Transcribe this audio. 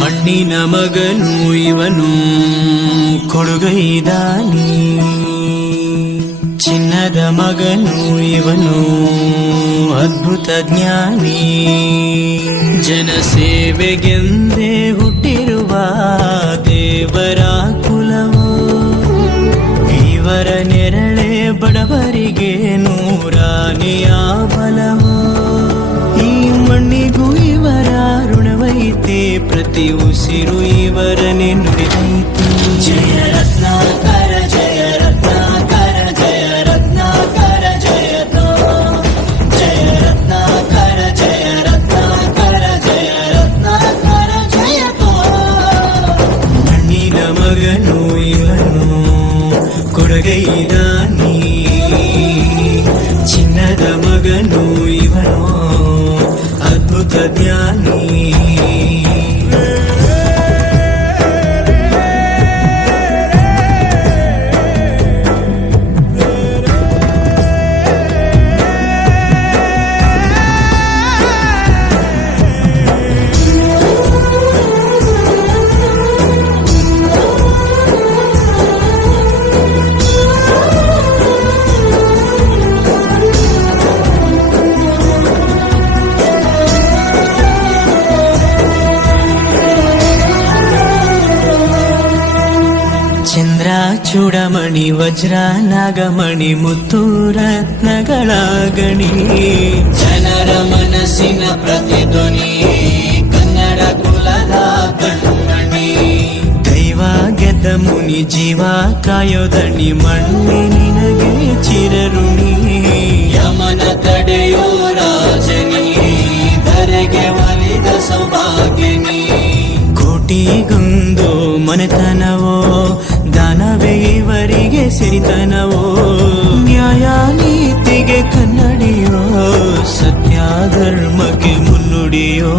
ಮಣ್ಣಿನ ಮಗನು ಇವನು ಕೊಡುಗೈದಾನಿ, ಚಿನ್ನದ ಮಗನು ಇವನು ಅದ್ಭುತ ಜ್ಞಾನಿ. ಜನಸೇವೆಗೆಂದೇ ಹುಟ್ಟಿರುವ ದೇವರ ಕುಲವು, ಇವರ ನೆರಳೆ ಬಡವರಿಗೆ ನೂರಾನೆಯ ಬಲವು. ಈ ಮಣ್ಣಿಗೂ ಇವರ ಋಣವೈತೆ, ಪ್ರತಿ ಉಸಿರು ಇವರನೆ ನುಡಿದೈತೆ. ಜಯ ರತ್ನಾಕರ ಜಯ ರತ್ನಾಕರ ಜಯ ರತ್ನಾಕರ ಜಯತೋ, ಜಯ ರತ್ನಾಕರ ಜಯ ರತ್ನಾಕರ ಜಯ ರತ್ನಾಕರ ಜಯತೋ. ಮಣ್ಣಿನ ಮಗನು ಇವನು ಕೊಡುಗೈದಾನಿ, ಚಿನ್ನದ ಮಗನು ಇವನು ಅದ್ಭುತ ಜ್ಞಾನಿ. ಚಂದ್ರ ಚೂಡಮಣಿ ವಜ್ರ ನಾಗಮಣಿ ಮುತ್ತು ರತ್ನಗಳ ಗಣಿ, ಜನರ ಮನಸ್ಸಿನ ಪ್ರತಿಧ್ವನಿ, ಕನ್ನಡ ಕುಲದ ಕಣ್ಮಣಿ. ದೈವ ಗೆದ್ದ ಮುನಿ ಜೀವ ಕಾಯೋದಣಿ, ಮಣ್ಣಿ ನಿನಗೆ ಚಿರಋಣಿ. ಯಮನ ತಡೆಯೋ ರಾಜನಿ, ಧರೆಗೆ ಒಲಿದ ಸೌಭಾಗ್ಯನಿ. ಕೋಟಿಗೊಂದು ಮನೆತನವೋ, ದಾನವೇ ಇವರಿಗೆ ಸಿರಿತನವೋ. ನ್ಯಾಯ ನೀತಿಗೆ ಕನ್ನಡಿಯೋ, ಸತ್ಯ ಧರ್ಮಕ್ಕೆ ಮುನ್ನುಡಿಯೋ.